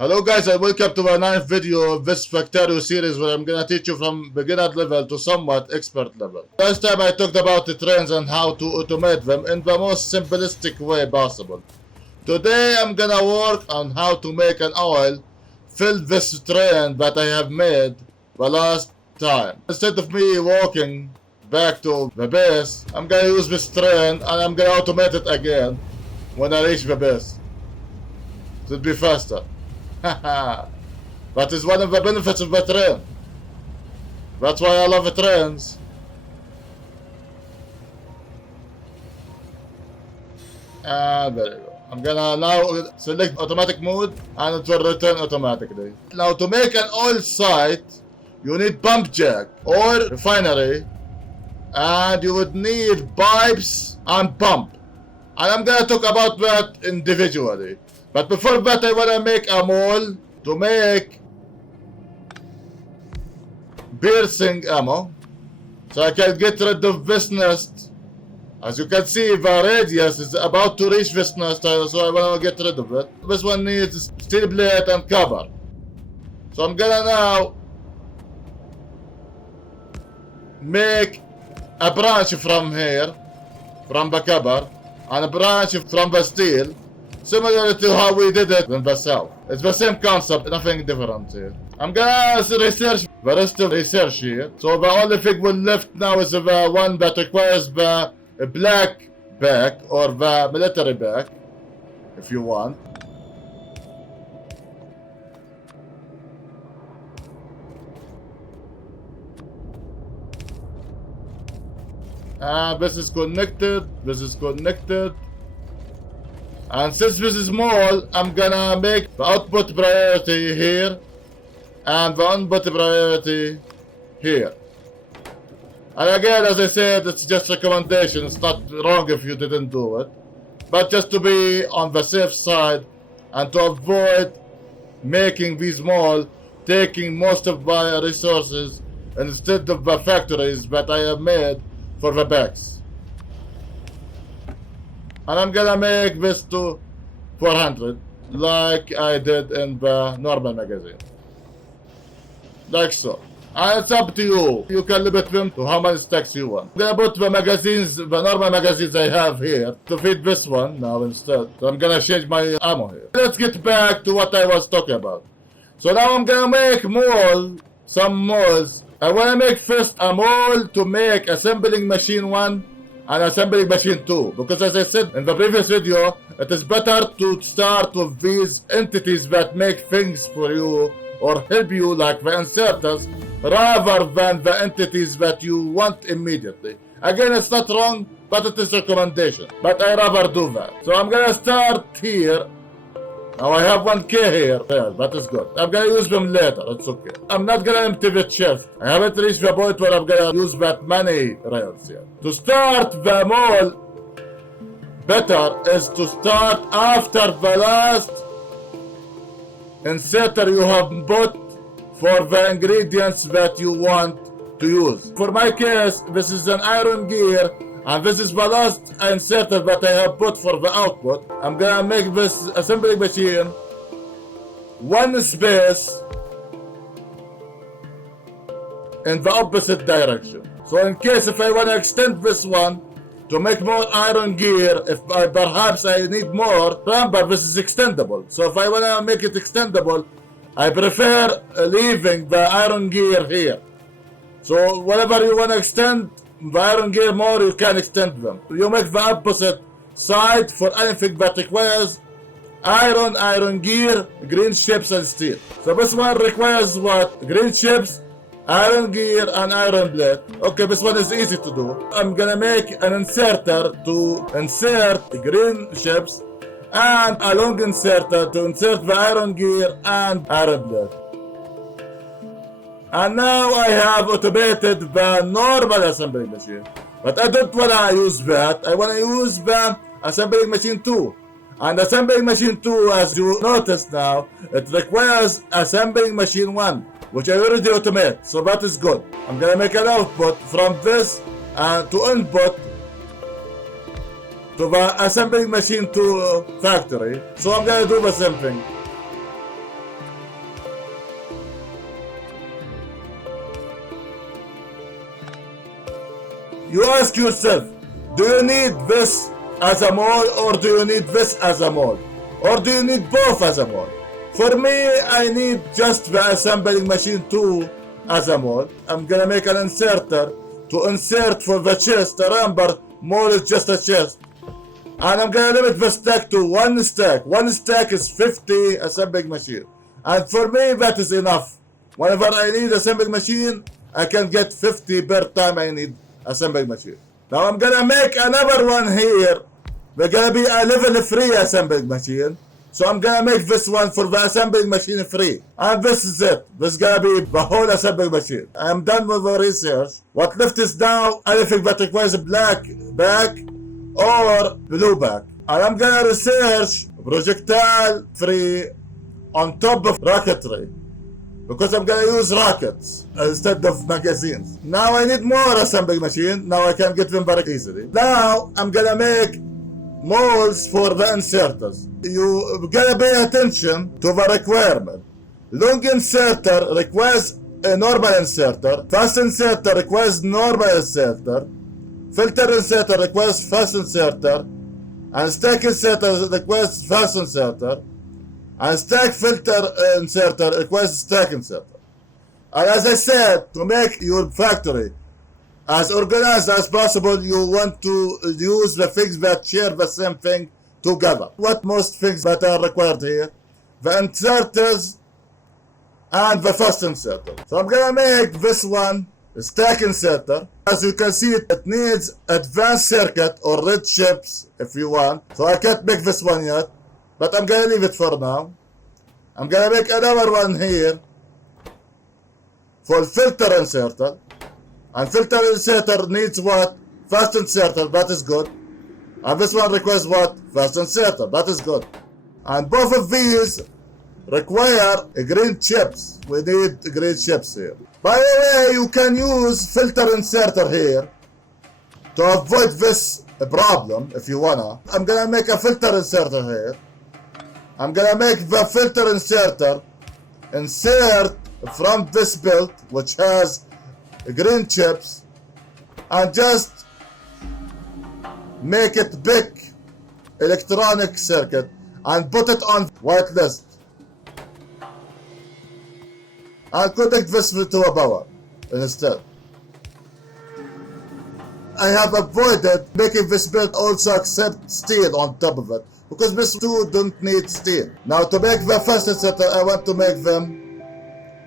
Hello guys and welcome to my ninth video of this Factorio series where I'm gonna teach you from beginner level to somewhat expert level. Last time I talked about the trains and how to automate them in the most simplistic way possible. Today I'm gonna work on how to make an oil fill this train that I have made the last time. Instead of me walking back to the base, I'm gonna use this train and I'm gonna automate it again when I reach the base. It will be faster. That is one of the benefits of the train. That's why I love the trains. And there you go. I'm gonna now select automatic mode and it will return automatically. Now to make an oil site, you need pump jack or refinery, and you would need pipes and pump. And I'm gonna talk about that individually. But before that, I wanna make a mold to make piercing ammo, so I can get rid of this nest. As you can see, the radius is about to reach this nest, so I wanna get rid of it. This one needs steel plate and cover. So I'm gonna now make a branch from here, from the cover, and a branch from the steel. Similar to how we did it in the south. It's the same concept, nothing different here. I'm gonna research the rest of the research here. So the only thing we're left now is the one that requires the black back or the military back, if you want. This is connected, this is connected. And since this is small, I'm gonna make the output priority here and the input priority here. And again, as I said, it's just recommendation. It's not wrong if you didn't do it. But just to be on the safe side and to avoid making these small, taking most of my resources instead of the factories that I have made for the backs. And I'm gonna make this to 400 like I did in the normal magazine, like so. And it's up to you. You can limit them to how many stacks you want. I'm gonna put the magazines, the normal magazines I have here to fit this one now instead. So I'm gonna change my ammo here. Let's get back to what I was talking about. So now I'm gonna make some molds. I wanna make first a mold to make assembling machine 1 and assembling machine 2, because as I said in the previous video, it is better to start with these entities that make things for you or help you, like the inserters, rather than the entities that you want immediately. Again, it's not wrong, but it is recommendation. But I rather do that. So I'm gonna start here. Now I have 1K here. Yeah, that is good. I'm gonna use them later, it's okay. I'm not gonna empty the chest. I haven't reached the point where I'm gonna use that many rails yet. To start the mall better is to start after the last inserter you have put for the ingredients that you want to use. For my case, this is an iron gear, and this is the last inserter that I have put for the output. I'm gonna make this assembly machine one space in the opposite direction. So in case if I wanna extend this one to make more iron gear, if perhaps I need more, remember this is extendable. So if I wanna make it extendable, I prefer leaving the iron gear here. So whatever you wanna extend the iron gear more, you can extend them. You make the opposite side for anything that requires iron gear, green chips and steel. So this one requires what? Green chips, iron gear and iron plate. Okay, this one is easy to do. I'm gonna make an inserter to insert green chips and a long inserter to insert the iron gear and iron plate. And now I have automated the normal assembling machine. But I don't wanna use that. I wanna use the assembling machine 2. And assembling machine 2, as you notice now, it requires assembling machine 1, which I already automate, so that is good. I'm gonna make an output from this and to input to the assembling machine to factory. So I'm gonna do the same thing. You ask yourself, do you need this as a mole or do you need this as a mole? Or do you need both as a mole? For me, I need just the assembling machine too as a mole. I'm gonna make an inserter to insert for the chest. Remember, mole is just a chest. And I'm gonna limit the stack to one stack. One stack is 50 assembling machine. And for me, that is enough. Whenever I need assembling machine, I can get 50 per time I need assembling machine. Now I'm gonna make another one here. We're gonna be a level 3 assembling machine. So I'm gonna make this one for the assembling machine free. And this is it. This is gonna be the whole assembling machine. I'm done with the research. What left is now anything that requires a black back or blue back. And I'm gonna research projectile free on top of rocketry. Because I'm gonna use rockets instead of magazines. Now I need more assembling machine. Now I can get them very easily. Now I'm gonna make molds for the inserters. You gotta pay attention to the requirement. Long inserter requires a normal inserter. Fast inserter requires normal inserter. Filter inserter requires fast inserter. And stack inserter requires fast inserter. And stack filter inserter requires stack inserter. And as I said, to make your factory as organized as possible, you want to use the things that share the same thing together. What most things that are required here? The inserters and the fast inserter. So I'm gonna make this one a stack inserter. As you can see, it needs advanced circuit or red chips if you want. So I can't make this one yet, but I'm gonna leave it for now. I'm gonna make another one here for filter inserter. And filter inserter needs what? Fast inserter, that is good. And this one requires what? Fast inserter, that is good. And both of these require green chips. We need green chips here. By the way, you can use filter inserter here to avoid this problem if you wanna. I'm gonna make a filter inserter here. I'm gonna make the filter inserter insert from this belt which has green chips and just make it big electronic circuit and put it on white list and connect this to a power instead. I have avoided making this belt also accept steel on top of it because this two don't need steel. Now to make the fast inserter, I want to make them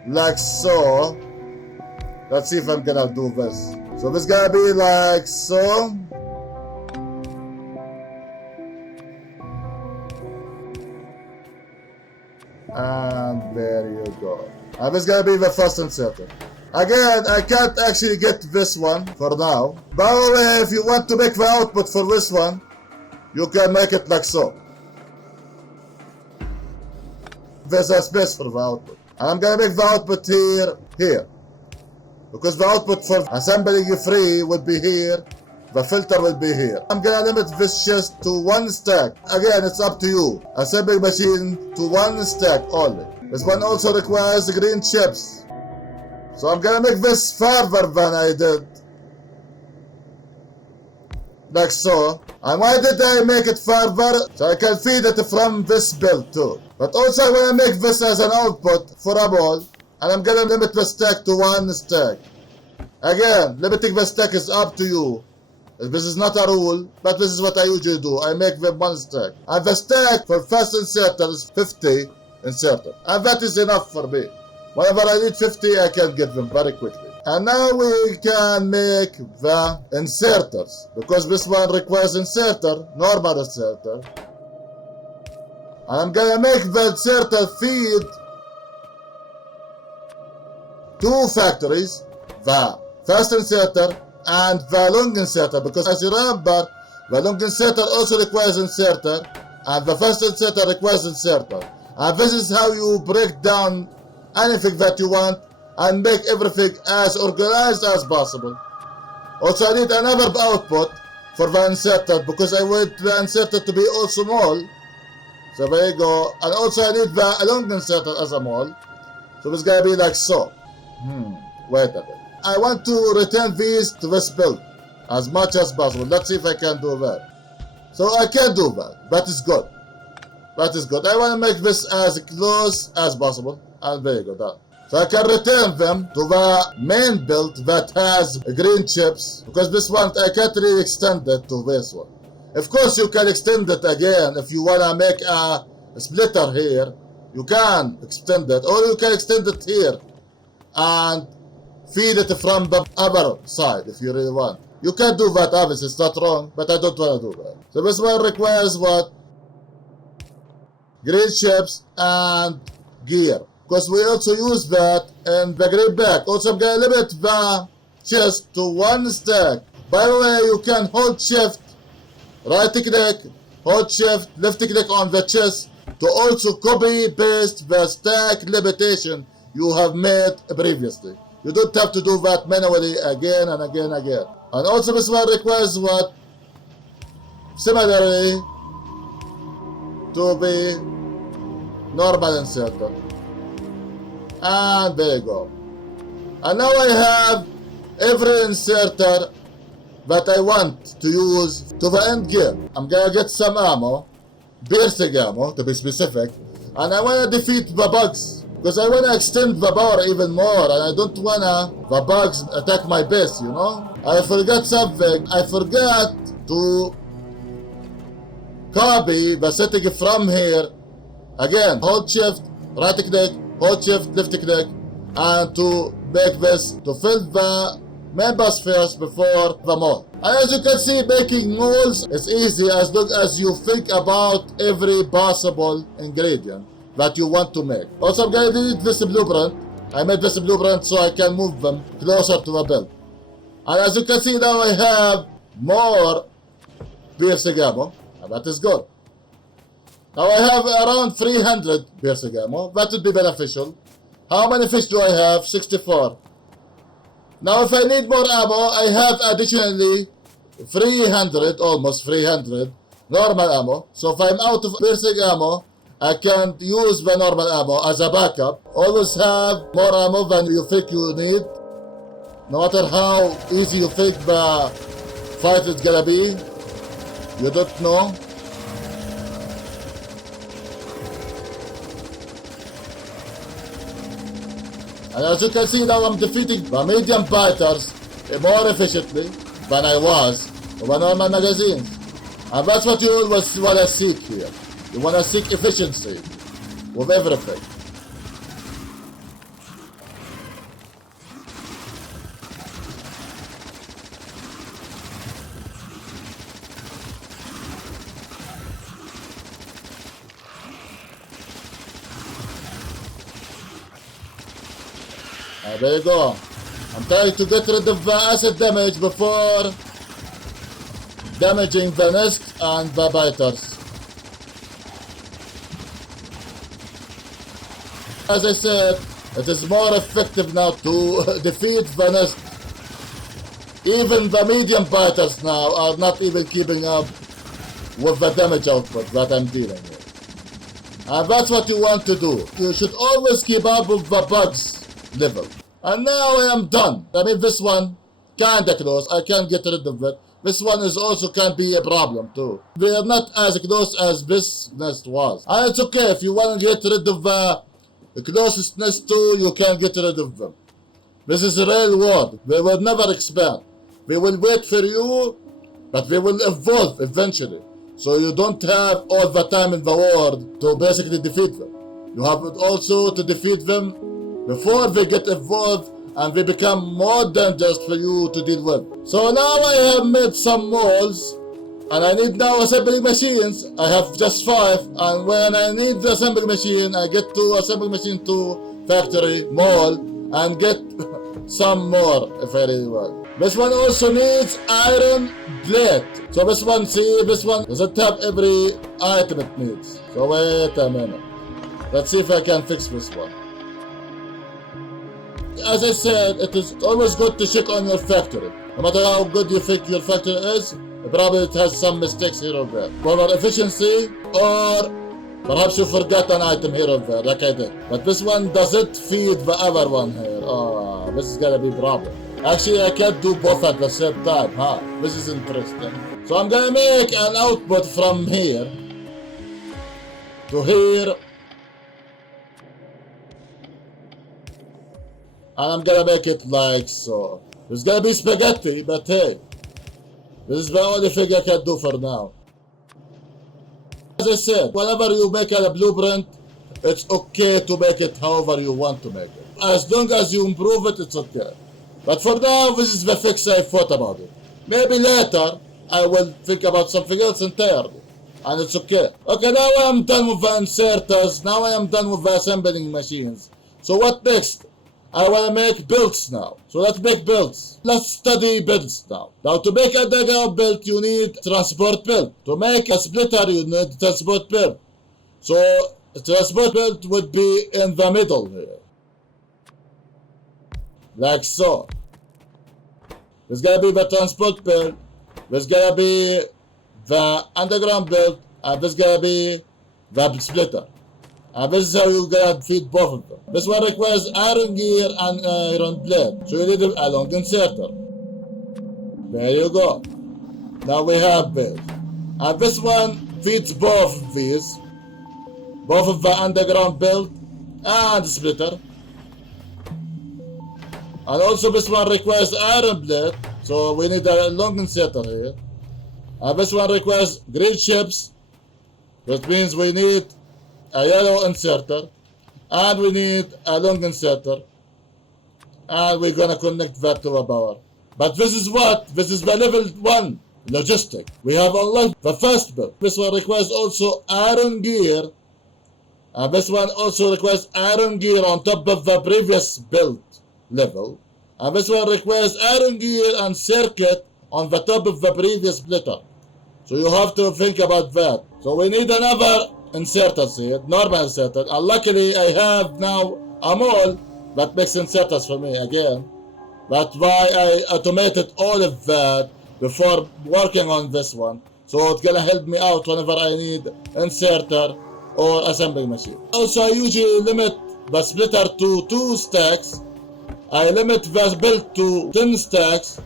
like so. Let's see if I'm gonna do this. So this is gonna be like so. And there you go. And this is gonna be the first inserter. Again, I can't actually get this one for now. By the way, if you want to make the output for this one, you can make it like so. There's a space for the output. And I'm gonna make the output here. Because the output for assembling free will be here, the filter will be here. I'm gonna limit this chest to one stack. Again, it's up to you. Assembling machine to one stack only. This one also requires green chips. So I'm gonna make this farther than I did. Like so. And why did I make it farther? So I can feed it from this build too. But also I wanna make this as an output for a ball. And I'm gonna limit the stack to one stack. Again, limiting the stack is up to you. This is not a rule, but this is what I usually do. I make them one stack. And the stack for fast inserter is 50 inserter. And that is enough for me. Whenever I need 50, I can get them very quickly. And now we can make the inserters. Because this one requires inserter, normal inserter. And I'm gonna make the inserter feed two factories, the fast inserter and the long inserter, because as you remember, the long inserter also requires inserter and the fast inserter requires inserter. And this is how you break down anything that you want and make everything as organized as possible. Also I need another output for the inserter because I want the inserter to be also small. So there you go. And also I need the long inserter as a mole. So it's gonna be like so. Wait a bit. I want to return these to this build. as much as possible. Let's see if I can do that. So I can do that. That is good. That is good. I want to make this as close as possible. And there you go, done. So I can return them to the main build that has green chips, because this one, I can't really extend it to this one. Of course, you can extend it again if you want to make a splitter here. You can extend it, or you can extend it here and feed it from the other side if you really want. You can do that, obviously, it's not wrong, but I don't want to do that. So this one requires what? Green chips and gear. Because we also use that in the green bag. Also, I'm going to limit the chest to one stack. By the way, you can hold shift, right click, hold shift, left click on the chest to also copy paste the stack limitation you have made previously. You don't have to do that manually again and again and again. And also this one requires what? Similarly to be normal inserter. And there you go. And now I have every inserter that I want to use to the end game. I'm gonna get some ammo, piercing ammo to be specific, and I wanna defeat the bugs, because I wanna extend the power even more, and I don't wanna the bugs attack my base, you know? I forgot something. I forgot to copy the setting from here. Again, hold shift, right click, hold shift, left click, and to make this, to fill the main bus first before the mold. And as you can see, making molds is easy as long as you think about every possible ingredient that you want to make. Also, I'm going to need this blueprint. I made this blueprint so I can move them closer to the build. And as you can see now, I have more piercing ammo, and that is good. Now I have around 300 piercing ammo. That would be beneficial. How many fish do I have? 64. Now if I need more ammo, I have additionally 300, almost 300 normal ammo. So if I'm out of piercing ammo, I can use the normal ammo as a backup. Always have more ammo than you think you need. No matter how easy you think the fight is gonna be, you don't know. And as you can see now, I'm defeating the medium fighters more efficiently than I was with the normal magazines. And that's what you always want to seek here. You want to seek efficiency with everything. There you go. I'm trying to get rid of the acid damage before damaging the nest and the biters. As I said, it is more effective now to defeat the nest. Even the medium biters now are not even keeping up with the damage output that I'm dealing with. And that's what you want to do. You should always keep up with the bugs level. And now I am done. I mean, this one kinda close. I can get rid of it. This one is also can be a problem too. They are not as close as this nest was. And it's okay if you want to get rid of the closest nest too, you can get rid of them. This is a real world. They will never expand. They will wait for you, but they will evolve eventually. So you don't have all the time in the world to basically defeat them. You have also to defeat them before they get evolved and they become more dangerous for you to deal with. So now I have made some molds and I need now assembly machines. I have just 5, and when I need the assembly machine, I get to assembly machine to factory, mold, and get some more if I really want. This one also needs iron plate. So this one, see, this one doesn't have every item it needs. So wait a minute. Let's see if I can fix this one. As I said, it is always good to check on your factory. No matter how good you think your factory is, probably it has some mistakes here or there. For efficiency, or perhaps you forgot an item here or there, like I did. But this one doesn't feed the other one here. Oh, this is gonna be a problem. Actually, I can't do both at the same time, huh? This is interesting. So I'm gonna make an output from here to here, and I'm gonna make it like so. There's gonna be spaghetti, but hey, this is the only thing I can do for now. As I said, whenever you make a blueprint, it's okay to make it however you want to make it. As long as you improve it, it's okay. But for now, this is the fix I thought about it. Maybe later, I will think about something else entirely. And it's okay. Okay, now I am done with the inserters. Now I am done with the assembling machines. So what next? I want to make builds now. So let's make builds. Let's study builds now. Now to make a diagram build, you need transport build. To make a splitter, you need transport build. So transport build would be in the middle here. Like so. There's gonna be the transport build. There's gonna be the underground build. And there's gonna be the splitter. And this is how you're gonna feed both of them. This one requires iron gear and iron blade. So you need a long inserter. There you go. Now we have this. And this one feeds both of these. Both of the underground build and the splitter. And also this one requires iron blade. So we need a long inserter here. And this one requires green chips. That means we need a yellow inserter, and we need a long inserter, and we're gonna connect that to a power. But this is what? This is the level 1 logistic. We have unlocked the first build. This one requires also iron gear, and this one also requires iron gear on top of the previous build level, and this one requires iron gear and circuit on the top of the previous splitter. So you have to think about that. So we need another inserters here, normal inserter, and luckily I have now a mall that makes inserters for me again. That's why I automated all of that before working on this one. So it's gonna help me out whenever I need inserter or assembly machine. Also I usually limit the splitter to 2 stacks. I limit the build to 10 stacks.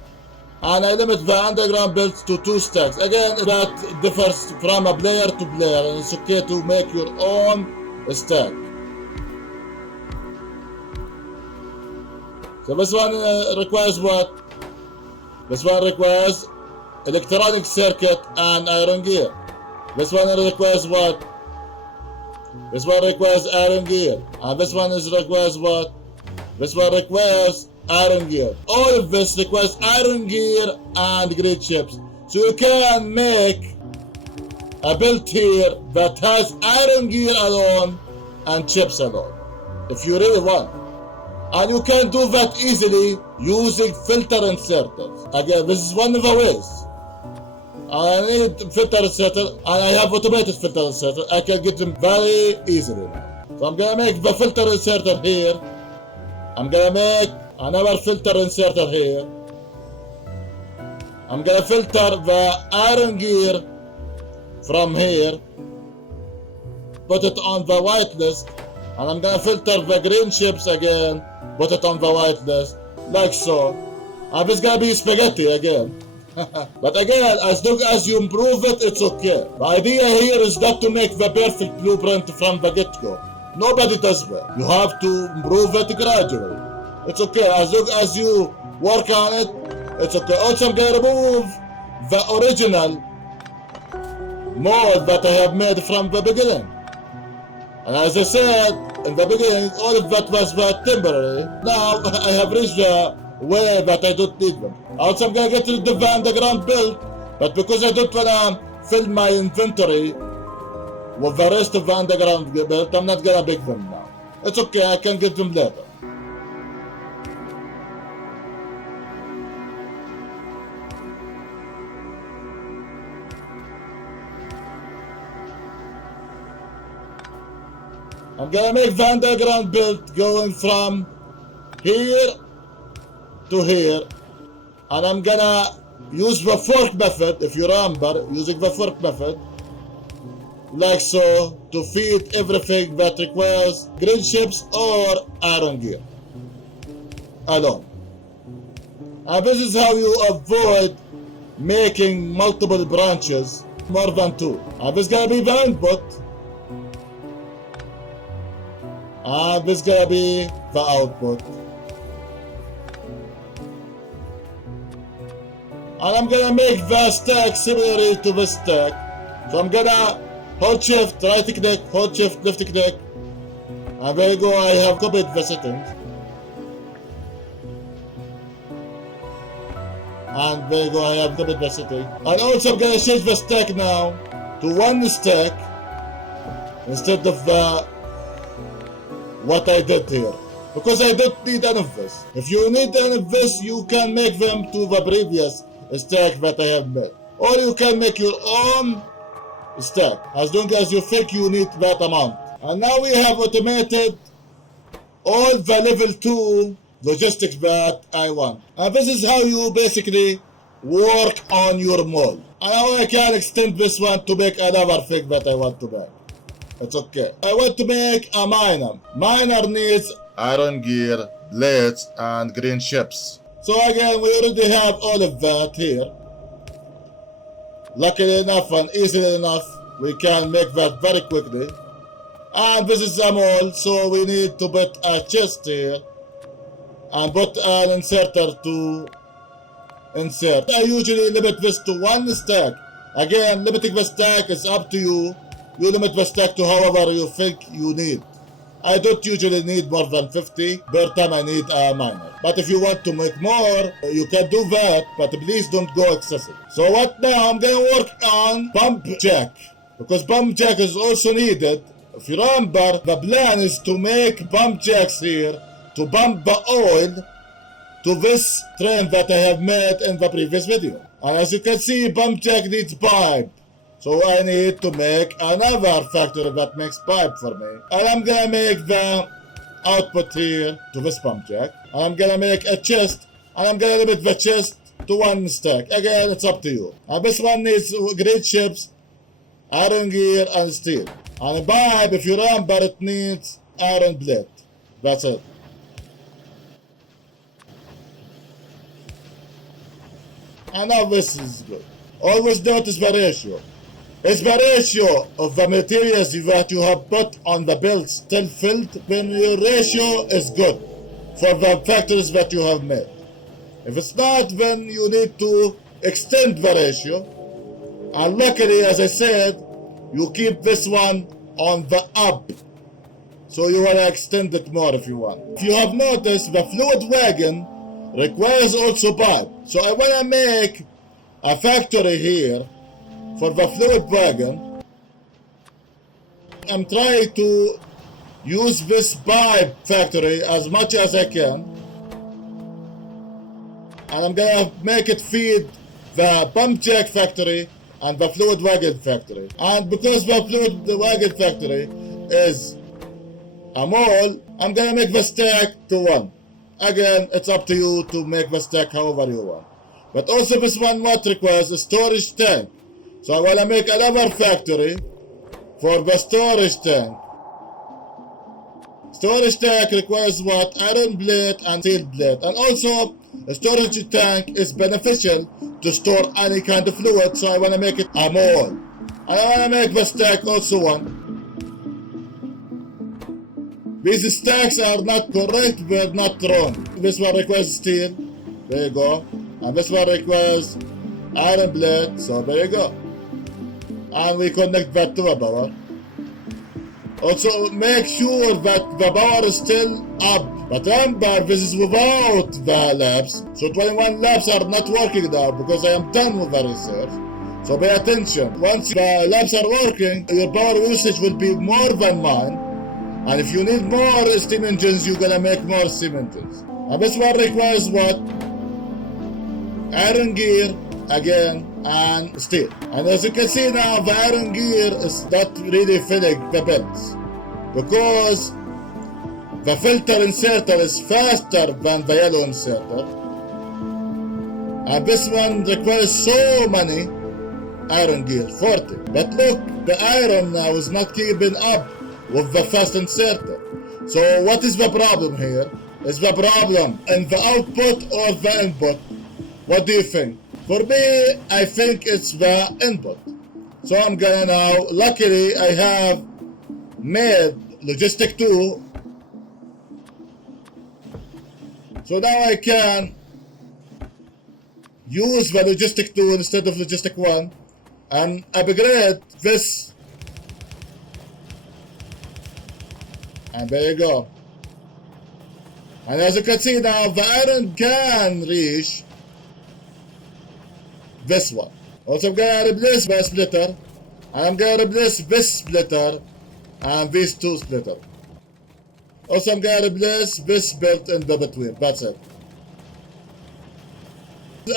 And I limit the underground builds to 2 stacks. Again, that differs from a player to player, and it's okay to make your own stack. So this one requires what? This one requires electronic circuit and iron gear. This one requires what? This one requires iron gear. And this one requires what? This one requires iron gear. All of this requires iron gear and green chips. So you can make a build here that has iron gear alone and chips alone, if you really want. And you can do that easily using filter inserters. Again, this is one of the ways. I need filter inserter, and I have automated filter inserter. I can get them very easily now. So I'm gonna make the filter inserter here. I'm gonna make another filter inserter here. I'm gonna filter the iron gear from here, put it on the white list, and I'm gonna filter the green chips again, put it on the white list, like so. And it's gonna be spaghetti again. But again, as long as you improve it, it's okay. The idea here is not to make the perfect blueprint from the get-go. Nobody does that. You have to improve it gradually. It's okay, as long as you work on it, it's okay. Also, I'm gonna remove the original mold that I have made from the beginning. And as I said, in the beginning, all of that was temporary. Now, I have reached a way that I don't need them. Also, I'm gonna get rid of the underground build, but because I don't wanna fill my inventory with the rest of the underground build, I'm not gonna pick them now. It's okay, I can get them later. I'm gonna make the underground build going from here to here, and I'm gonna use the fork method, if you remember, using the fork method, like so, to feed everything that requires green chips or iron gear alone. And this is how you avoid making multiple branches, more than two. And this is gonna be the input. And this is gonna be the output. And I'm gonna make the stack similar to the stack. So I'm gonna hold shift, right click, hold shift, left click. And there you go, I have copied the settings. And there you go, I have copied the setting. And also I'm gonna change the stack now to one stack instead of the what I did here. Because I don't need any of this. If you need any of this, you can make them to the previous stack that I have made. Or you can make your own stack, as long as you think you need that amount. And now we have automated all the level 2 logistics that I want. And this is how you basically work on your mold. And now I can extend this one to make another thing that I want to make. It's okay. I want to make a miner. Miner needs iron gear, blades, and green chips. So again, we already have all of that here. Luckily enough and easily enough, we can make that very quickly. And this is a mold, so we need to put a chest here and put an inserter to insert. I usually limit this to one stack. Again, limiting the stack is up to you. You limit the stack to however you think you need. I don't usually need more than 50 per time I need a miner. But if you want to make more, you can do that, but please don't go excessive. So what now? I'm gonna work on pump jack, because pump jack is also needed. If you remember, the plan is to make pump jacks here to pump the oil to this train that I have made in the previous video. And as you can see, pump jack needs pipe. So I need to make another factory that makes pipe for me. And I'm gonna make the output here to this pump jack. And I'm gonna make a chest, and I'm gonna limit the chest to one stack. Again, it's up to you. And this one needs green chips, iron gear, and steel. And a pipe, if you remember, it needs iron plate. That's it. And now this is good. Always notice the ratio. Is the ratio of the materials that you have put on the build still filled? Then your ratio is good for the factories that you have made. If it's not, then you need to extend the ratio. And luckily, as I said, you keep this one on the up. So you want to extend it more if you want. If you have noticed, the fluid wagon requires also pipe. So I want to make a factory here for the fluid wagon. I'm trying to use this pipe factory as much as I can. And I'm gonna make it feed the pump jack factory and the fluid wagon factory. And because the fluid wagon factory is a mole, I'm gonna make the stack to one. Again, it's up to you to make the stack however you want. But also this one what requires a storage tank. So I want to make another factory for the storage tank. Storage tank requires what? Iron plate and steel plate. And also, a storage tank is beneficial to store any kind of fluid, so I want to make it a mole. And I want to make the stack also one. These stacks are not correct, they're not wrong. This one requires steel, there you go. And this one requires iron plate, so there you go. And we connect that to the power. Also make sure that the power is still up. But remember, this is without the labs. So 21 labs are not working now because I am done with the research. So pay attention. Once the labs are working, your power usage will be more than mine. And if you need more steam engines, you're gonna make more steam engines. And this one requires what? Iron gear, again, and steel. And as you can see now, the iron gear is not really filling the belts because the filter inserter is faster than the yellow inserter, and this one requires so many iron gear, 40. But look, the iron now is not keeping up with the fast inserter. So what is the problem here? Is the problem in the output or the input? What do you think? For me, I think it's the input. So I'm gonna now, luckily I have made logistic 2. So now I can use the logistic 2 instead of logistic 1 and upgrade this. And there you go. And as you can see now, the iron can reach this one. Also, I'm gonna replace the splitter, and I'm gonna replace this splitter and these 2 splitter. Also, I'm gonna replace this belt in the between. That's it.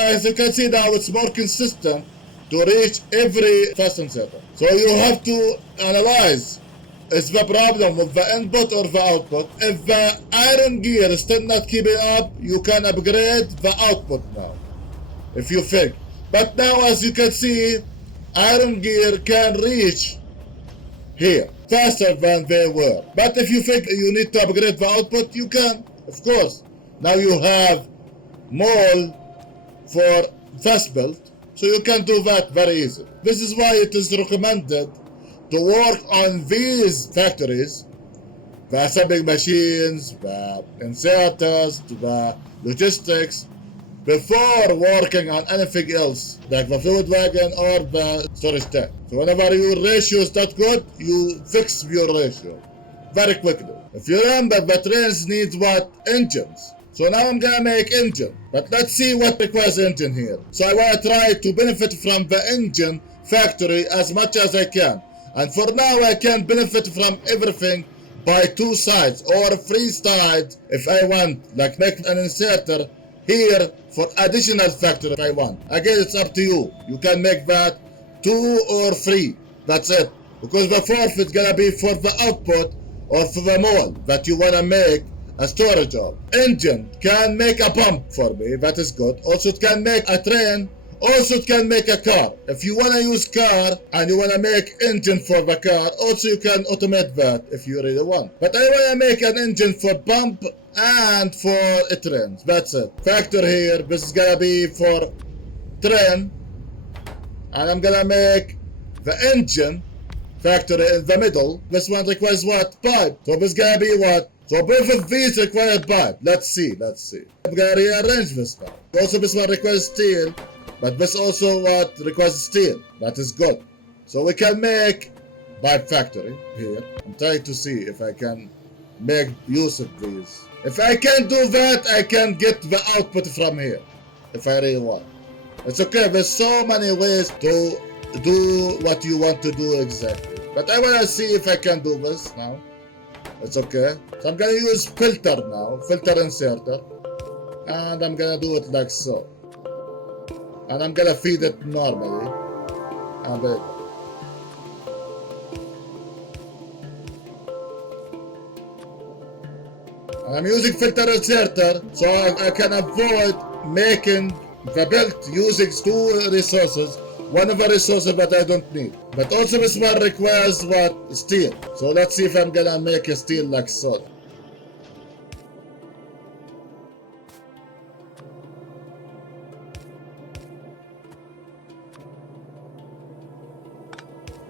As you can see now, it's more consistent to reach every fast inserter. So you have to analyze, is the problem with the input or the output? If the iron gear is still not keeping up, you can upgrade the output now, if you think. But now, as you can see, iron gear can reach here faster than they were. But if you think you need to upgrade the output, you can, of course. Now you have mold for fast build, so you can do that very easy. This is why it is recommended to work on these factories, the assembling machines, the inserters, the logistics, before working on anything else, like the fluid wagon or the storage tank. So whenever your ratio is not good, you fix your ratio very quickly. If you remember, the trains need what? Engines. So now I'm gonna make engine, but let's see what requires engine here. So I wanna try to benefit from the engine factory as much as I can. And for now I can benefit from everything by 2 sides or 3 sides if I want, like make an inserter here for additional factory if I want. Again, it's up to you. You can make that 2 or 3. That's it. Because the 4th is gonna be for the output or for the mold that you wanna make a storage of. Engine can make a pump for me, that is good. Also it can make a train. Also it can make a car. If you wanna use car and you wanna make engine for the car, also you can automate that if you really want. But I wanna make an engine for pump and for a train. That's it. Factor here, this is gonna be for train. And I'm gonna make the engine factory in the middle. This one requires what? Pipe. So this is gonna be what? So both of these require pipe. Let's see. I'm gonna rearrange this now. Also this one requires steel, but this also what requires steel. That is good. So we can make pipe factory here. I'm trying to see if I can make use of these. If I can do that, I can get the output from here, if I really want. It's okay, there's so many ways to do what you want to do exactly. But I wanna see if I can do this now. It's okay. So I'm gonna use filter now, filter inserter. And I'm gonna do it like so. And I'm gonna feed it normally. And there you go. And I'm using filter inserter so I can avoid making the belt using 2 resources. One of the resources that I don't need. But also this one requires what? Steel. So let's see if I'm gonna make a steel like so.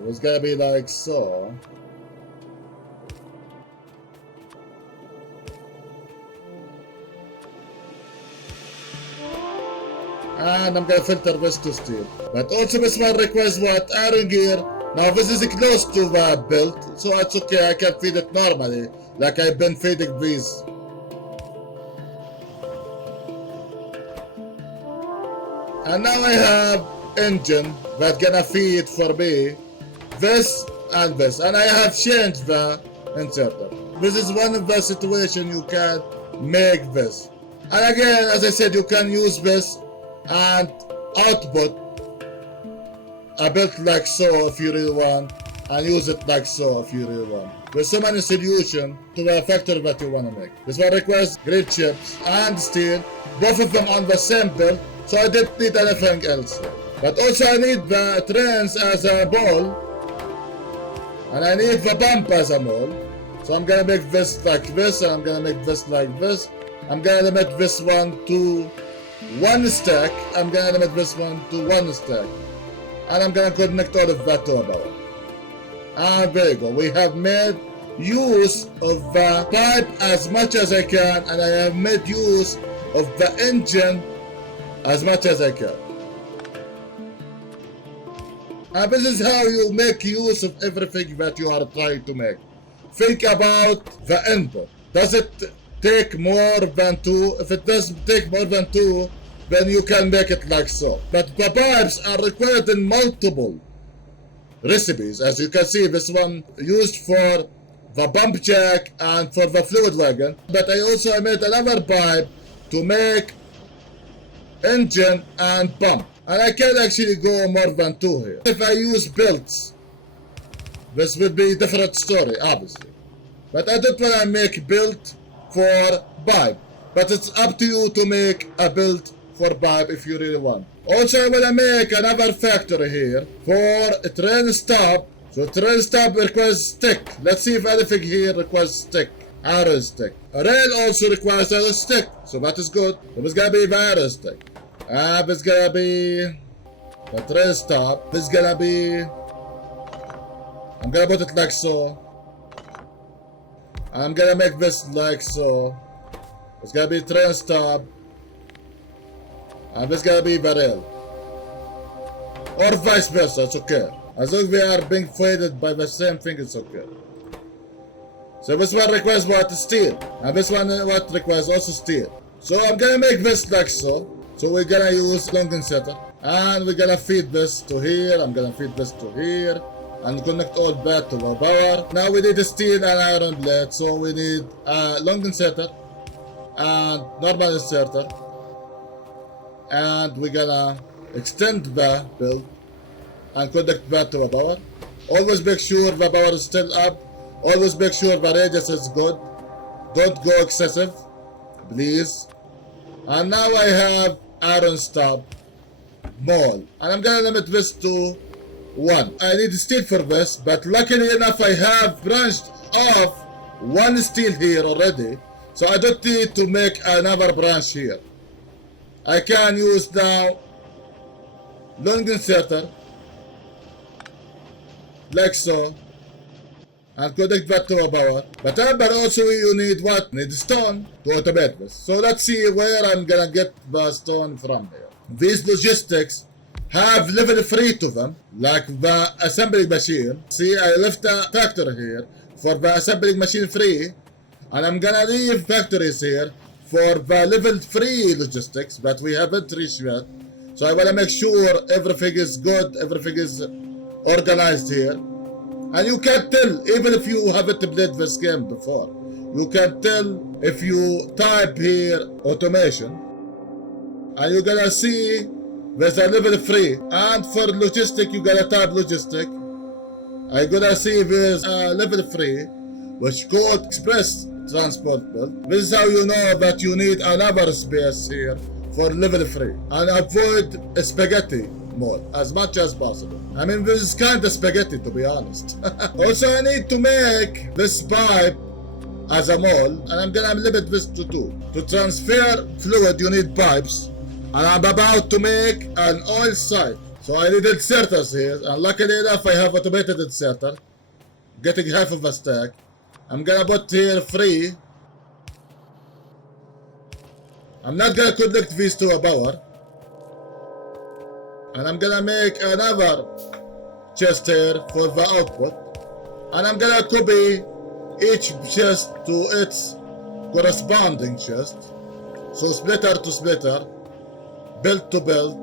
It's gonna be like so. And I'm gonna filter this to steel. But also this one requires what? Iron gear. Now this is close to the belt, so it's okay, I can feed it normally, like I've been feeding these. And now I have engine that's gonna feed for me this and this, and I have changed the inserter. This is one of the situations you can make this. And again, as I said, you can use this and output a belt like so if you really want, and use it like so if you really want. There's so many solutions to the factory that you want to make. This one requires grid chips and steel, both of them on the same belt, so I didn't need anything else. But also I need the trains as a ball, and I need the pump as a mold. So I'm gonna make this like this, and I'm gonna make this like this. I'm gonna limit this one to one stack. I'm gonna limit this one to one stack. And I'm gonna connect all of that to a power. And there you go. We have made use of the pipe as much as I can, and I have made use of the engine as much as I can. And this is how you make use of everything that you are trying to make. Think about the input. Does it take more than 2? If it doesn't take more than 2, then you can make it like so. But the pipes are required in multiple recipes. As you can see, this one used for the pump jack and for the fluid wagon. But I also made another pipe to make engine and pump. And I can actually go more than 2 here. If I use belts, this would be a different story, obviously. But I don't want to make build for pipe. But it's up to you to make a build for pipe if you really want. Also, I want to make another factory here for a train stop. So train stop requires stick. Let's see if anything here requires stick. Arrow stick. A rail also requires a stick. So that is good. So it's gonna be the arrow stick. This gonna be the train stop. This gonna be, I'm gonna put it like so. I'm gonna make this like so. It's gonna be train stop. And this gonna be the rail. Or vice versa, it's okay. As long as we are being faded by the same thing, it's okay. So this one requires what? Steel. And this one what requires also steel. So I'm gonna make this like so. So we're gonna use long inserter. And we're gonna feed this to here. I'm gonna feed this to here. And connect all that to the power. Now we need a steel and iron blade. So we need a long inserter and normal inserter. And we're gonna extend the build and connect that to the power. Always make sure the power is still up. Always make sure the radius is good. Don't go excessive, please. And now I have iron stop mall. And I'm gonna limit this to 1. I need steel for this, but luckily enough I have branched off one steel here already. So I don't need to make another branch here. I can use now long inserter like so and connect that to a power. But also you need what? Need stone to automate this. So let's see where I'm gonna get the stone from here. These logistics have level 3 to them, like the assembling machine. See, I left a factory here for the assembling machine free, and I'm gonna leave factories here for the level 3 logistics that we haven't reached yet. So I wanna make sure everything is good, everything is organized here. And you can tell, even if you haven't played this game before, you can tell if you type here automation, and you're gonna see there's a level 3. And for logistic, you gotta type logistic. I'm gonna see there's a level 3, which called express transport build. This is how you know that you need another space here for level 3. And avoid spaghetti mode as much as possible. I mean, this is kind of spaghetti, to be honest. Also, I need to make this pipe as a mold, and I'm gonna limit this to 2. To transfer fluid, you need pipes. And I'm about to make an oil site. So I need inserters here, and luckily enough I have automated inserter, getting half of a stack. I'm gonna put here 3. I'm not gonna connect these to a power. And I'm gonna make another chest here for the output. And I'm gonna copy each chest to its corresponding chest. So splitter to splitter, build to build,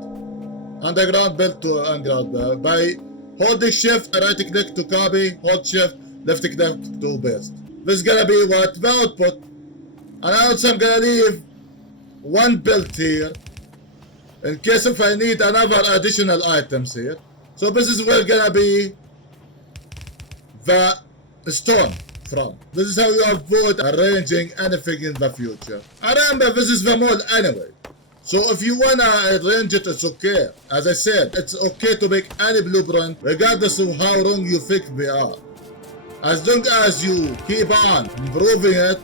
underground build to underground build. By holding shift, right click to copy, hold shift, left click to paste. This is gonna be what? The output. And also I'm gonna leave one build here in case if I need another additional items here. So this is where gonna be the stone from. This is how you avoid arranging anything in the future. And remember, this is the mall anyway. So if you wanna arrange it, it's okay. As I said, it's okay to make any blueprint regardless of how wrong you think they are. As long as you keep on improving it,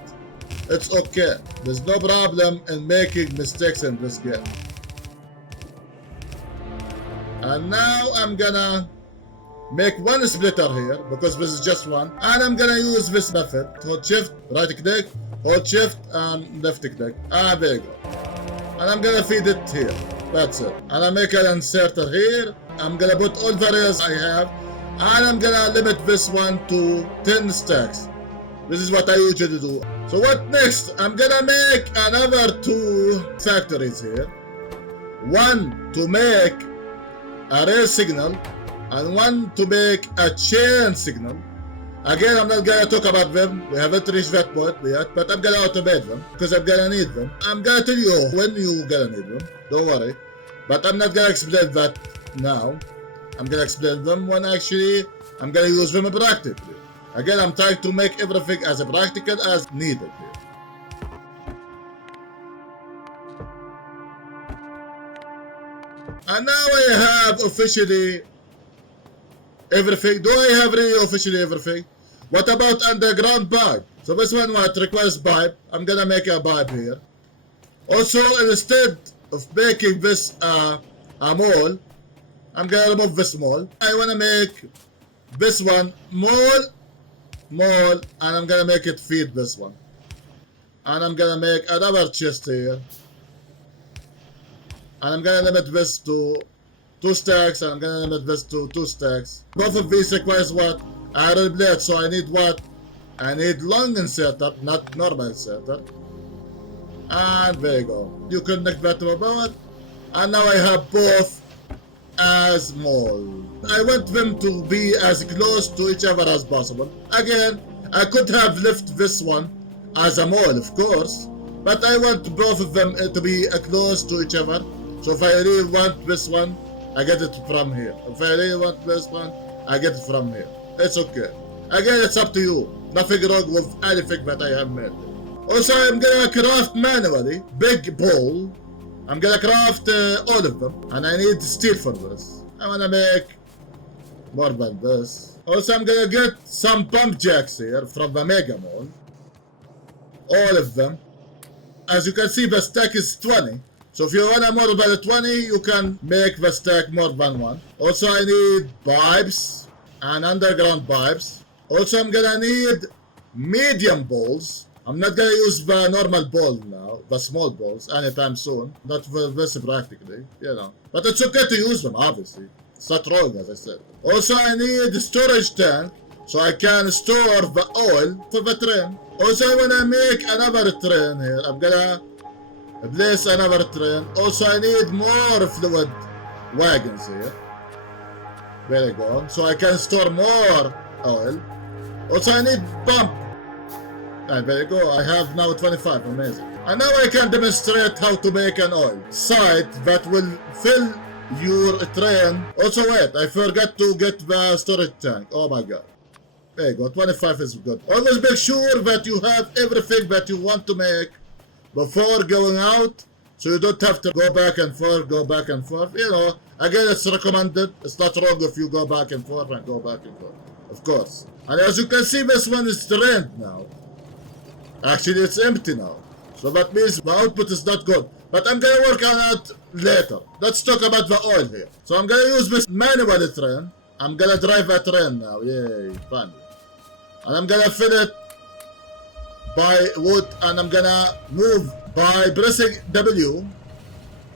it's okay. There's no problem in making mistakes in this game. And now I'm gonna make one splitter here because this is just one, and I'm gonna use this method. Hold shift, right click, hold shift and left click. Ah, there you go. And I'm gonna feed it here. That's it. And I make an inserter here. I'm gonna put all the rails I have, and I'm gonna limit this one to 10 stacks. This is what I usually do. So what next? I'm gonna make another 2 factories here. One to make a rail signal, and one to make a chain signal. Again, I'm not gonna talk about them. We haven't reached that point yet, but I'm gonna automate them because I'm gonna need them. I'm gonna tell you when you gonna need them. Don't worry. But I'm not gonna explain that now. I'm gonna explain them when actually I'm gonna use them practically. Again, I'm trying to make everything as practical as needed here. And now I have officially everything. Do I have really officially everything? What about underground pipe? So this one what requires pipe. I'm gonna make a pipe here. Also, instead of making this a mall, I'm gonna remove this mall. I wanna make this one mall, and I'm gonna make it feed this one. And I'm gonna make another chest here. And I'm gonna limit this to 2 stacks, and I'm gonna limit this to 2 stacks. Both of these requires what? Iron blade, so I need what? I need long inserter, not normal inserter. And there you go. You connect that to a board, and now I have both as mall. I want them to be as close to each other as possible. Again, I could have left this one as a mall, of course, but I want both of them to be close to each other. So if I really want this one, I get it from here. If I really want this one, I get it from here. It's okay. Again, it's up to you. Nothing wrong with anything that I have made. Also, I'm gonna craft manually big bowl. I'm gonna craft all of them, and I need steel for this. I wanna make more than this. Also, I'm gonna get some pump jacks here from the Mega Mall. All of them. As you can see, the stack is 20. So if you want a more than 20, you can make the stack more than one. Also, I need pipes and underground pipes. Also, I'm gonna need medium balls. I'm not gonna use the normal ball now, the small balls, anytime soon. Not for this practically, you know. But it's okay to use them, obviously. It's not wrong, as I said. Also, I need a storage tank, so I can store the oil for the train. Also, I wanna make another train here. I'm gonna place another train. Also, I need more fluid wagons here. There you go. So I can store more oil. Also, I need pump. And there you go. I have now 25. Amazing. And now I can demonstrate how to make an oil site that will fill your train. Also, wait. I forgot to get the storage tank. Oh my god. There you go. 25 is good. Always make sure that you have everything that you want to make before going out, so you don't have to go back and forth, you know. Again, it's recommended. It's not wrong if you go back and forth, of course. And as you can see, this one is drained now. Actually, it's empty now. So that means the output is not good. But I'm gonna work on it later. Let's talk about the oil here. So I'm gonna use this manual train. I'm gonna drive a train now. Yay, fun. And I'm gonna fill it by wood, and I'm gonna move by pressing W.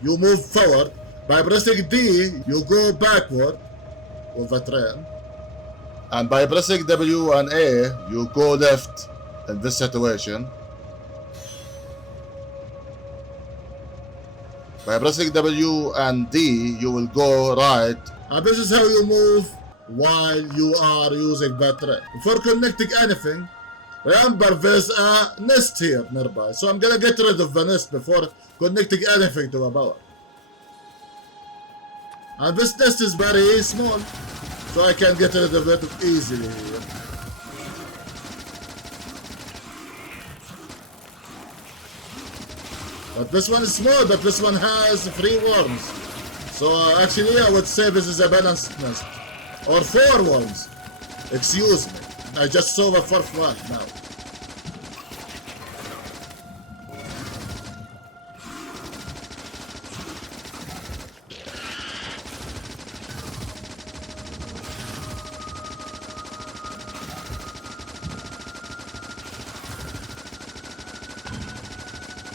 You move forward. By pressing D, you go backward with the train. And by pressing W and A, you go left in this situation. By pressing W and D, you will go right. And this is how you move while you are using that train. Before connecting anything, remember there's a nest here nearby. So I'm gonna get rid of the nest before connecting anything to the power. And this nest is very small, so I can get rid of it easily here. But this one is small, but this one has 3 worms. So actually I would say this is a balanced nest. Or 4 worms. Excuse me. I just saw the 4th one now.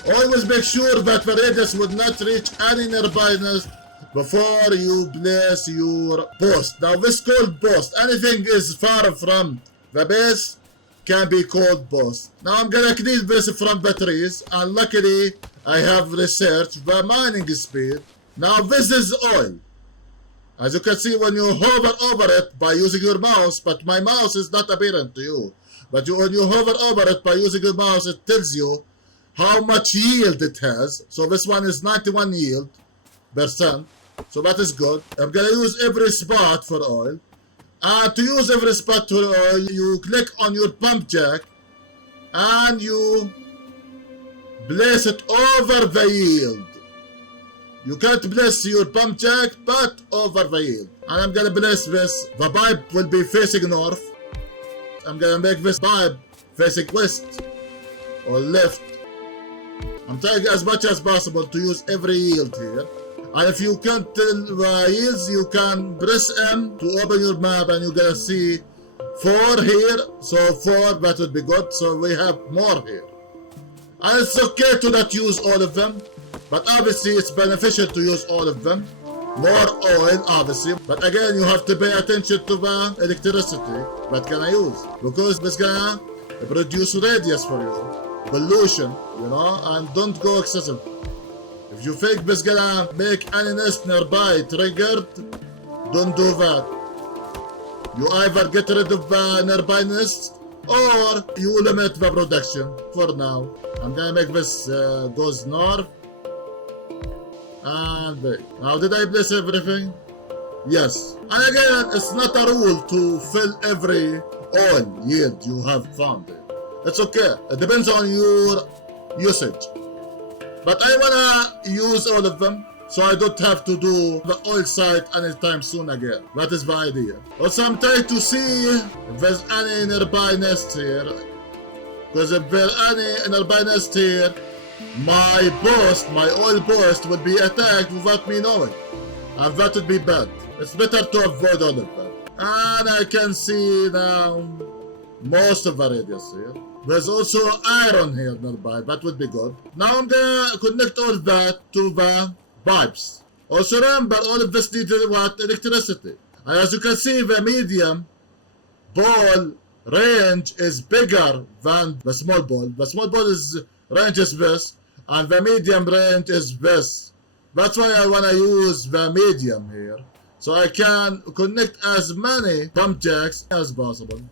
Always make sure that the radius would not reach any nearby nest before you place your post. Now this called post. Anything is far from the base can be called post. Now I'm gonna clean this from the trees, and luckily I have researched the mining speed. Now this is oil. As you can see when you hover over it by using your mouse, but my mouse is not apparent to you. But when you hover over it by using your mouse, it tells you how much yield it has. So this one is 91 yield percent. So that is good. I'm gonna use every spot for oil. And to use every spot for oil, you click on your pump jack and you place it over the yield. You can't place your pump jack, but over the yield. And I'm gonna place this. The pipe will be facing north. I'm gonna make this pipe facing west or left. I'm trying as much as possible to use every yield here. And if you can't tell the yields, you can press M to open your map and you're gonna see 4 here. So 4, that would be good. So we have more here. And it's okay to not use all of them, but obviously it's beneficial to use all of them. More oil, obviously, but again you have to pay attention to the electricity that can I use, because it's gonna produce radius for you, pollution, you know, and don't go excessive. If you think this gonna make any nest nearby triggered, don't do that. You either get rid of the nearby nests or you limit the production for now. I'm gonna make this goes north. And wait. Now did I place everything? Yes. And again, it's not a rule to fill every oil yield you have found it. It's okay. It depends on your usage. But I wanna use all of them so I don't have to do the oil site anytime soon again. That is the idea. Also I'm trying to see if there's any nearby nests here. Because if there's any nearby nest here, my oil post would be attacked without me knowing. And that would be bad. It's better to avoid all of that. And I can see now most of the radius here. There's also iron here nearby, that would be good. Now I'm gonna connect all that to the pipes. Also remember, all of this needs what? Electricity. And as you can see, the medium ball range is bigger than the small ball. The small ball is range is this, and the medium range is this. That's why I wanna use the medium here, so I can connect as many pump jacks as possible.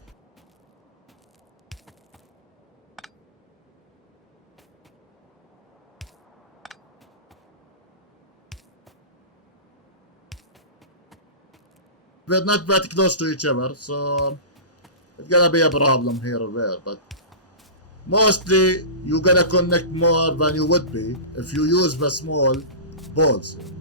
They're not that close to each other, so it's gonna be a problem here or there, but mostly you're gonna connect more than you would be if you use the small balls here.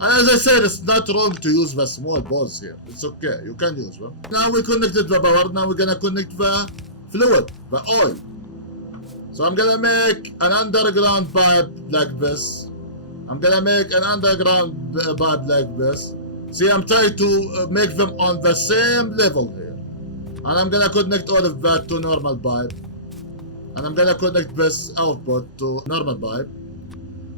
And as I said, it's not wrong to use the small balls here. It's okay, you can use them. Now we connected the power, now we're gonna connect the fluid, the oil. So I'm gonna make an underground pipe like this. I'm gonna make an underground pipe like this. See, I'm trying to make them on the same level here. And I'm gonna connect all of that to normal pipe. And I'm gonna connect this output to normal pipe.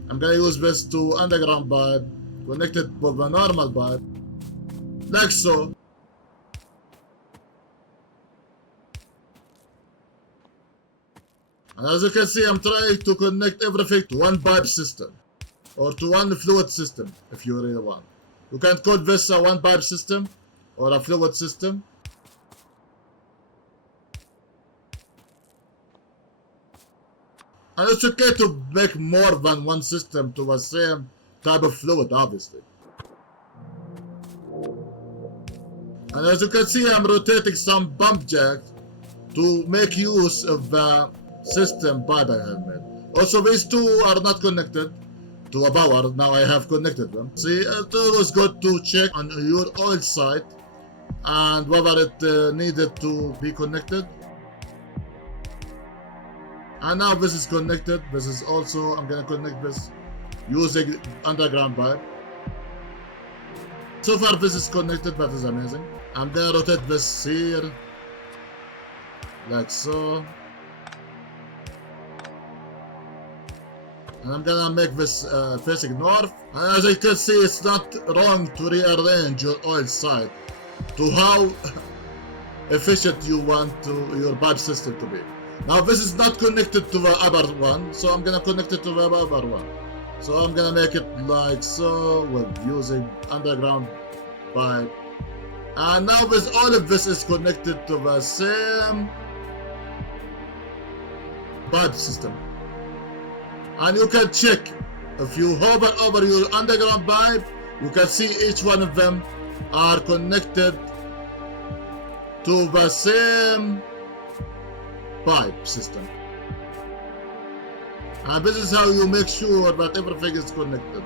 I'm gonna use this to underground pipe, connect it with the normal pipe, like so. And as you can see, I'm trying to connect everything to one pipe system, or to one fluid system, if you really want. You can call this a one pipe system, or a fluid system. And it's okay to make more than one system to the same type of fluid, obviously. And as you can see, I'm rotating some pump jacks to make use of the system pipe I have made. Also, these two are not connected to a power. Now I have connected them. See, it's always good to check on your oil site and whether it needed to be connected. And now this is connected. This is also, I'm gonna connect this using underground pipe. So far this is connected, that is amazing. I'm gonna rotate this here, like so. And I'm gonna make this facing north. And as you can see, it's not wrong to rearrange your oil side to how efficient you want your pipe system to be. Now this is not connected to the upper one, so I'm gonna connect it to the upper one. So I'm gonna make it like so with using underground pipe. And now this, all of this is connected to the same pipe system. And you can check, if you hover over your underground pipe, you can see each one of them are connected to the same pipe system. And this is how you make sure that everything is connected.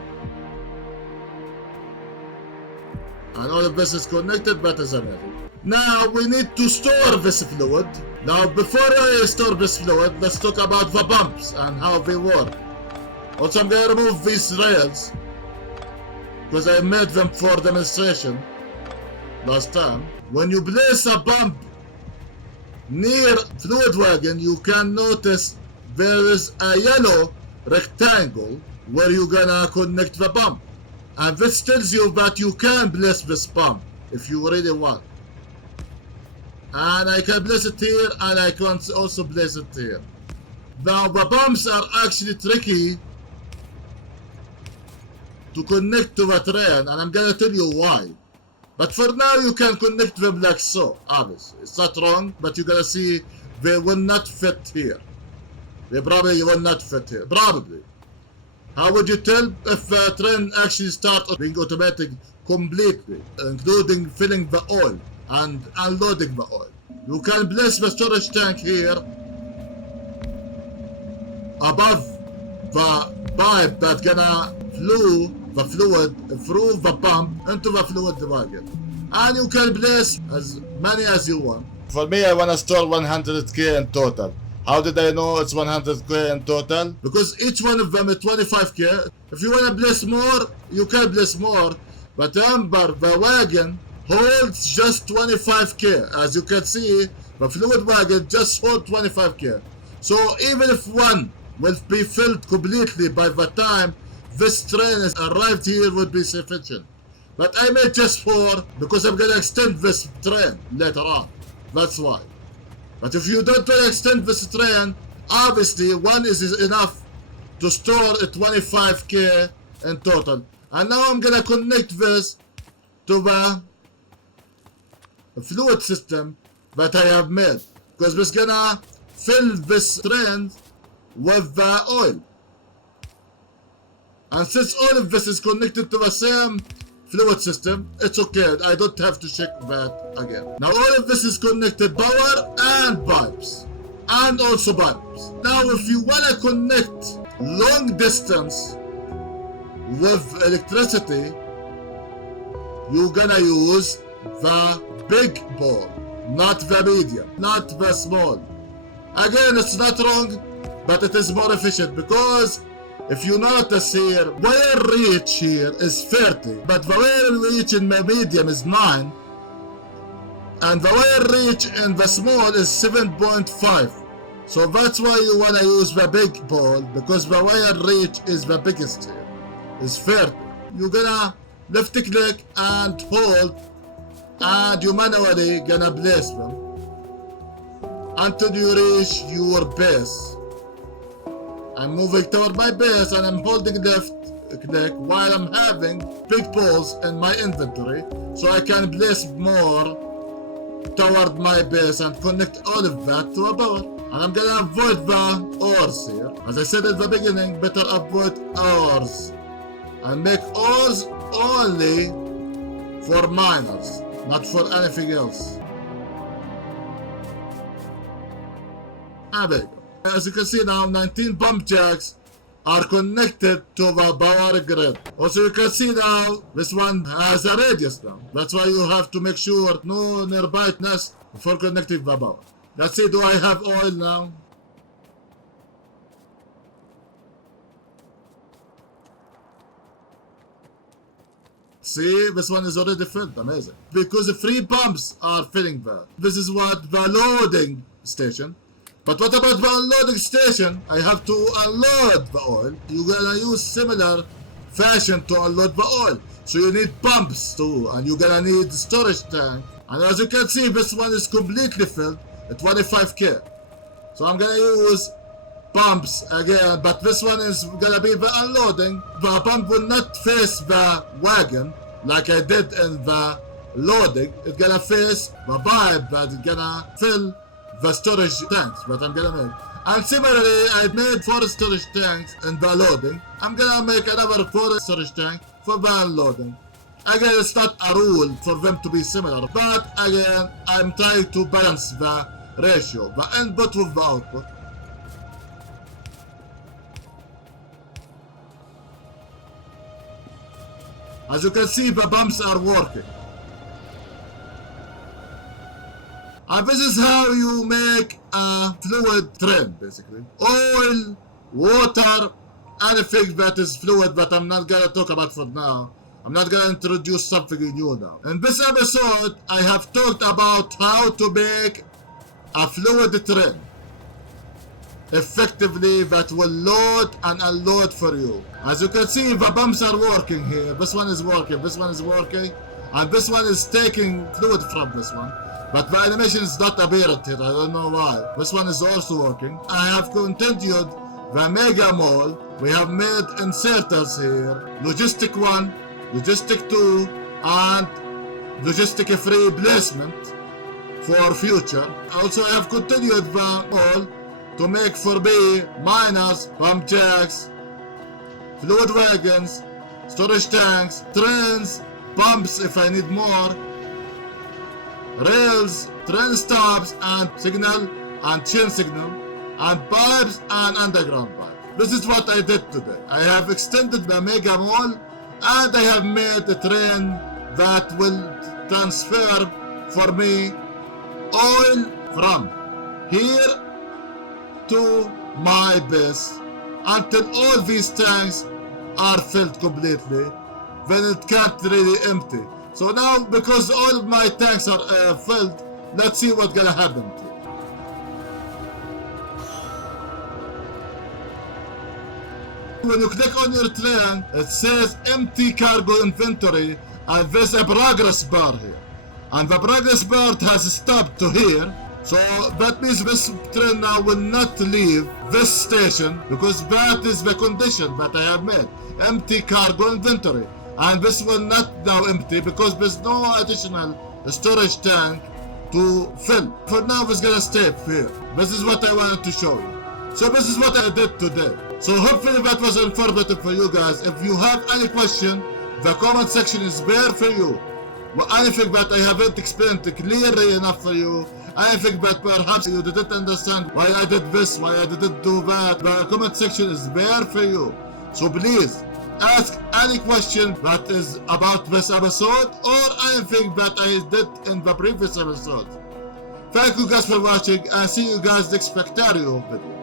And all of this is connected, that is amazing. Now we need to store this fluid. Now before I store this fluid, let's talk about the pumps and how they work. Also, I'm gonna remove these rails because I made them for demonstration last time. When you place a pump near fluid wagon, you can notice there is a yellow rectangle where you're gonna connect the pump. And this tells you that you can place this pump if you really want. And I can place it here, and I can also place it here. Now the pumps are actually tricky to connect to the train, and I'm gonna tell you why. But for now you can connect them like so, obviously. It's not wrong, but you're gonna see they will not fit here. They probably will not fit here, probably. How would you tell if the train actually starts being automatic completely, including filling the oil and unloading the oil? You can place the storage tank here above the pipe that's gonna flow the fluid through the pump into the fluid wagon. And you can place as many as you want. For me, I wanna store 100k in total. How did I know it's 100k in total? Because each one of them is 25k. If you want to place more, you can place more. But remember, the wagon holds just 25k. As you can see, the fluid wagon just holds 25k. So even if one will be filled completely by the time this train has arrived here, would be sufficient. But I made just 4 because I'm going to extend this train later on. That's why. But if you don't want to extend this train, obviously 1 is enough to store 25k in total. And now I'm gonna connect this to the fluid system that I have made, because it's gonna fill this train with the oil. And since all of this is connected to the same fluid system, it's okay. I don't have to check that again. Now all of this is connected, power and pipes, and also pipes. Now if you want to connect long distance with electricity, you're gonna use the big ball, not the medium, not the small. Again, it's not wrong, but it is more efficient, because if you notice here, wire reach here is 30, but the wire reach in the medium is 9, and the wire reach in the small is 7.5. So that's why you want to use the big ball, because the wire reach is the biggest here, is 30. You're gonna left click and hold, and you manually gonna place them until you reach your base. I'm moving toward my base, and I'm holding left click while I'm having big balls in my inventory, so I can place more toward my base and connect all of that to a power. And I'm gonna avoid the ores here. As I said at the beginning, better avoid ores and make ores only for miners, not for anything else. And there you go. As you can see now, 19 pump jacks are connected to the power grid. Also you can see now, this one has a radius now. That's why you have to make sure no nearby nest before connecting the power. Let's see, do I have oil now? See, this one is already filled, amazing. Because the 3 pumps are filling that. This is what the loading station. But what about the unloading station? I have to unload the oil. You're gonna use similar fashion to unload the oil. So you need pumps too, and you're gonna need storage tank. And as you can see, this one is completely filled at 25k. So I'm gonna use pumps again, but this one is gonna be the unloading. The pump will not face the wagon like I did in the loading. It's gonna face the pipe that is gonna fill the storage tanks that I'm gonna make. And similarly, I made 4 storage tanks in the loading. I'm gonna make another 4 storage tanks for the unloading. Again, it's not a rule for them to be similar, but again, I'm trying to balance the ratio, the input with the output. As you can see, the pumps are working. And this is how you make a fluid train, basically. Oil, water, anything that is fluid that I'm not gonna talk about for now. I'm not gonna introduce something new now. In this episode, I have talked about how to make a fluid train effectively that will load and unload for you. As you can see, the pumps are working here. This one is working, this one is working, and this one is taking fluid from this one. But the animation is not apparent here, I don't know why. This one is also working. I have continued the mega mall. We have made inserters here. Logistic 1, Logistic 2, and Logistic 3 placement for future. Also, I have continued the mall to make for B, miners, pump jacks, fluid wagons, storage tanks, trains, pumps if I need more, rails, train stops and signal and chain signal, and pipes and underground pipes. This is what I did today. I have extended the mega mall and I have made a train that will transfer for me oil from here to my base until all these tanks are filled completely. Then it can't really empty. So now, because all of my tanks are filled, let's see what's gonna happen to it. When you click on your train, it says empty cargo inventory, and there's a progress bar here. And the progress bar has stopped to here. So that means this train now will not leave this station because that is the condition that I have made. Empty cargo inventory. And this will not now empty because there's no additional storage tank to fill. For now it's gonna stay here. This is what I wanted to show you. So this is what I did today. So hopefully that was informative for you guys. If you have any question, the comment section is there for you. Anything that I haven't explained clearly enough for you, anything that perhaps you didn't understand why I did this, why I didn't do that, the comment section is there for you. So please, ask any question that is about this episode or anything that I did in the previous episode. Thank you guys for watching and see you guys next Factorio video.